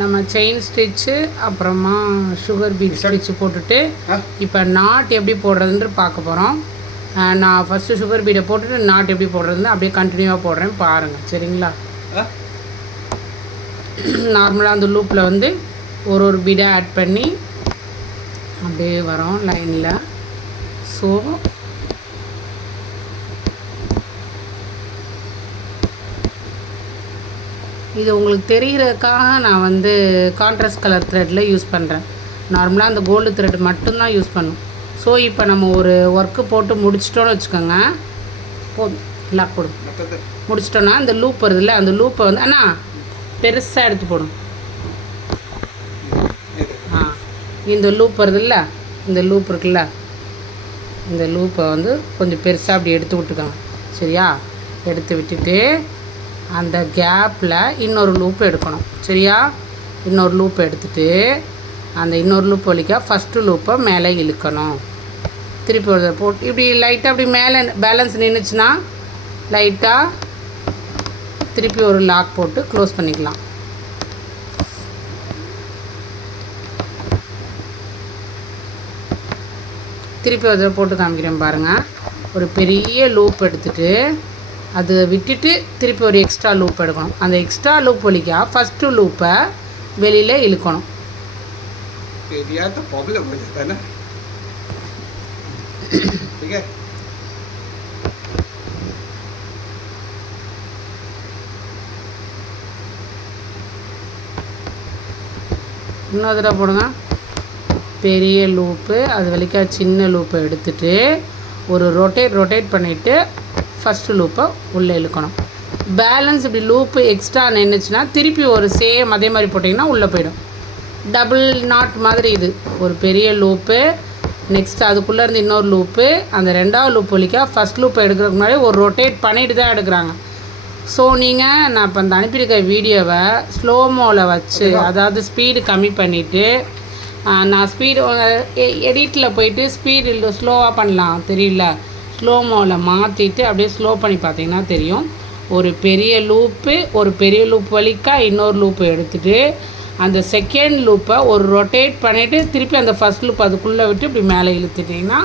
நம்ம chain stitch அப்புறமா sugar beat stitch போட்டுட்டு இப்போ நாட் எப்படி போடுறதுன்னு பார்க்க போகிறோம். நான் ஃபஸ்ட்டு சுகர் பீடை போட்டுட்டு நாட் எப்படி போடுறதுன்னு அப்படியே கண்டினியூவாக போடுறேன் பாருங்கள். சரிங்களா? நார்மலாக அந்த லூப்பில் வந்து ஒரு பீடை ஆட் பண்ணி அப்படியே வரோம் லைனில். ஸோ இது உங்களுக்கு தெரிகிறதுக்காக நான் வந்து கான்ட்ராஸ்ட் கலர் த்ரெட்டில் யூஸ் பண்ணுறேன். நார்மலாக அந்த கோல்டு த்ரெட் மட்டும்தான் யூஸ் பண்ணும். ஸோ இப்போ நம்ம ஒரு ஒர்க்கு போட்டு முடிச்சிட்டோன்னு வச்சுக்கோங்க. போதும், லாக் போடும். முடிச்சிட்டோன்னா இந்த லூப் வருதுல்ல, அந்த லூப்பை வந்து அண்ணா பெருசாக எடுத்து போடும். இந்த லூப் வருதுல்ல, இந்த லூப் இருக்குல்ல, இந்த லூப்பை வந்து கொஞ்சம் பெருசாக அப்படி எடுத்து விட்டுக்கோங்க. சரியா? எடுத்து விட்டுட்டு அந்த கேப்பில் இன்னொரு லூப் எடுக்கணும். சரியா? இன்னொரு லூப் எடுத்துகிட்டு அந்த இன்னொரு லூப் வலிக்கா ஃபஸ்ட்டு லூப்பை மேலே இழுக்கணும். திருப்பி ஒரு போட்டு இப்படி லைட்டாக அப்படி மேலே பேலன்ஸ் நின்றுச்சுன்னா லைட்டாக திருப்பி ஒரு லாக் போட்டு க்ளோஸ் பண்ணிக்கலாம். திருப்பி ஒரு போட்டு காமிக்கிறேன் பாருங்கள். ஒரு பெரிய லூப் எடுத்துகிட்டு அது விட்டுட்டு திருப்பி ஒரு எக்ஸ்ட்ரா லூப் எடுக்கணும். அந்த எக்ஸ்ட்ரா லூப் வலிக்கா ஃபஸ்ட்டு லூப்பை வெளியில் இழுக்கணும். இன்னொரு தடவை போடுங்க. பெரிய லூப்பு அது வலிக்கா சின்ன லூப்பை எடுத்துகிட்டு ஒரு ரொட்டேட் பண்ணிவிட்டு ஃபஸ்ட்டு லூப்பை உள்ளே இழுக்கணும். பேலன்ஸ் இப்படி லூப்பு எக்ஸ்ட்ரா நின்றுச்சுன்னா திருப்பி ஒரு சேம் அதே மாதிரி போட்டிங்கன்னா உள்ளே போயிடும். டபுள் நாட் மாதிரி இது. ஒரு பெரிய லூப்பு, நெக்ஸ்ட் அதுக்குள்ளே இருந்து இன்னொரு லூப்பு, அந்த ரெண்டாவது லூப் வலிக்கா ஃபஸ்ட் லூப்பை எடுக்கிறதுக்கு முன்னாடி ஒரு ரொட்டேட் பண்ணிட்டு தான் எடுக்கிறாங்க. ஸோ நீங்கள் நான் இப்போ அந்த அனுப்பியிருக்க வீடியோவை ஸ்லோமோவில் வச்சு, அதாவது ஸ்பீடு கம்மி பண்ணிவிட்டு, நான் ஸ்பீடு எடிட்டில் போயிட்டு ஸ்பீடு ஸ்லோவாக பண்ணலாம் தெரியல, ஸ்லோமோவில் மாற்றிட்டு அப்படியே ஸ்லோ பண்ணி பார்த்தீங்கன்னா தெரியும். ஒரு பெரிய லூப் வலிக்கா இன்னொரு லூப்பு எடுத்துகிட்டு அந்த செகண்ட் லூப்பை ஒரு ரொட்டேட் பண்ணிவிட்டு திருப்பி அந்த ஃபஸ்ட் லூப் அதுக்குள்ளே விட்டு இப்படி மேலே இழுத்துட்டிங்கன்னா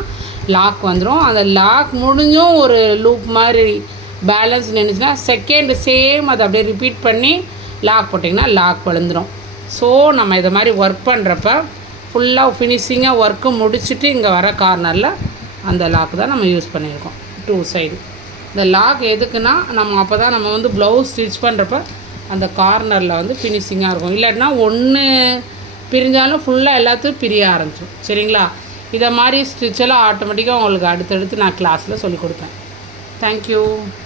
லாக் வந்துடும். அந்த லாக் முடிஞ்சும் ஒரு லூப் மாதிரி பேலன்ஸ் நின்றுச்சுன்னா செகண்ட் சேம் அதை அப்படியே ரிப்பீட் பண்ணி லாக் போட்டிங்கன்னா லாக் விழுந்துடும். ஸோ நம்ம இதை மாதிரி ஒர்க் பண்ணுறப்ப ஃபுல்லாக ஃபினிஷிங்காக ஒர்க்கு முடிச்சுட்டு இங்கே வர கார்னரில் அந்த லாக் தான் நம்ம யூஸ் பண்ணியிருக்கோம். 2 சைடு இந்த லாக் எதுக்குன்னா நம்ம அப்போ தான் நம்ம வந்து ப்ளவுஸ் ஸ்டிச் பண்ணுறப்ப அந்த கார்னரில் வந்து ஃபினிஷிங்காக இருக்கும். இல்லாட்டினா ஒன்று பிரிஞ்சாலும் ஃபுல்லாக எல்லாத்தையும் பிரிய ஆரம்பிச்சிடும். சரிங்களா? இதை மாதிரி ஸ்டிச்செல்லாம் ஆட்டோமேட்டிக்காக உங்களுக்கு அடுத்தடுத்து நான் கிளாஸில் சொல்லிக் கொடுப்பேன். தேங்க்யூ.